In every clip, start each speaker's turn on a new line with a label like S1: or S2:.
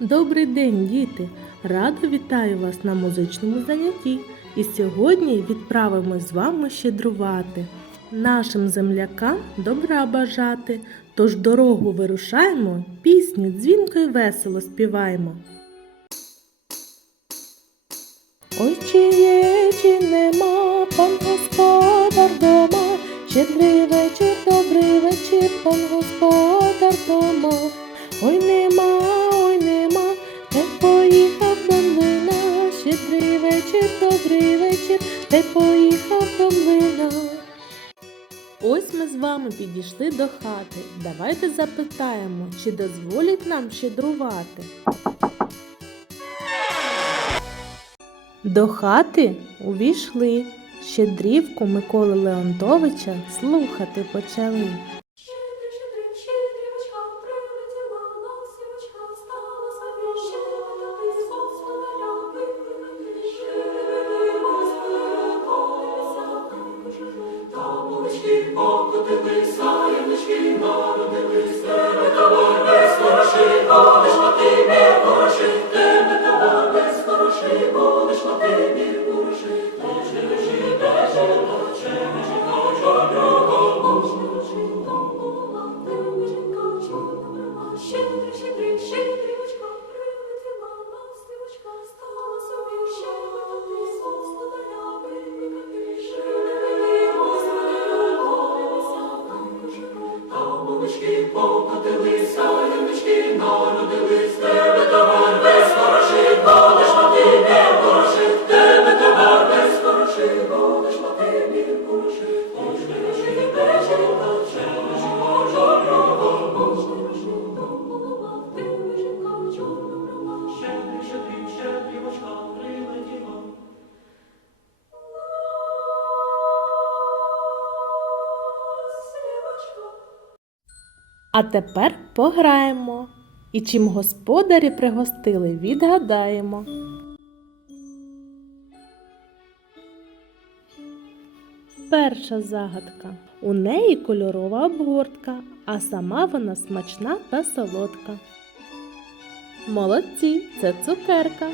S1: Добрий день, діти! Радо вітаю вас на музичному занятті. І сьогодні відправимось з вами щедрувати. Нашим землякам добра бажати. Тож дорогу вирушаємо, пісню дзвінко й весело співаємо. Ой, чи є, чи нема, пан господар дома, щедрий вечір, добрий вечір, пан господар дома. Ой, нема, Ось ми з вами підійшли до хати. Давайте запитаємо, чи дозволять нам щедрувати. До хати увійшли. Щедрівку Миколи Леонтовича слухати почали.
S2: Лежи, Щедрий, щедрий, вулички покотилися, янички народились,
S1: А тепер пограємо. І чим господарі пригостили, відгадаємо. Перша загадка. У неї кольорова обгортка, а сама вона смачна та солодка. Молодці, це цукерка.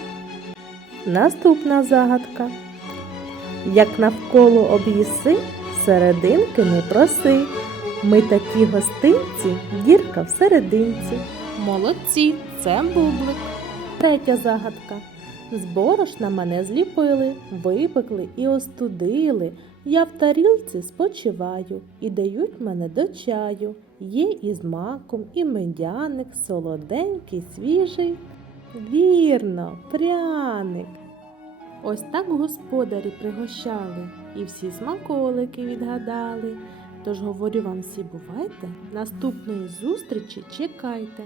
S1: Наступна загадка. Як навколо об'їси, серединки не проси. Ми такі гостинці, дірка в серединці. Молодці, це бублик. Третя загадка. З борошна мене зліпили, випекли і остудили. Я в тарілці спочиваю і дають мене до чаю. Є і з маком, і медяник, солоденький, свіжий. Вірно, пряник. Ось так господарі пригощали, і всі смаколики відгадали. Тож говорю вам всі бувайте, наступної зустрічі чекайте.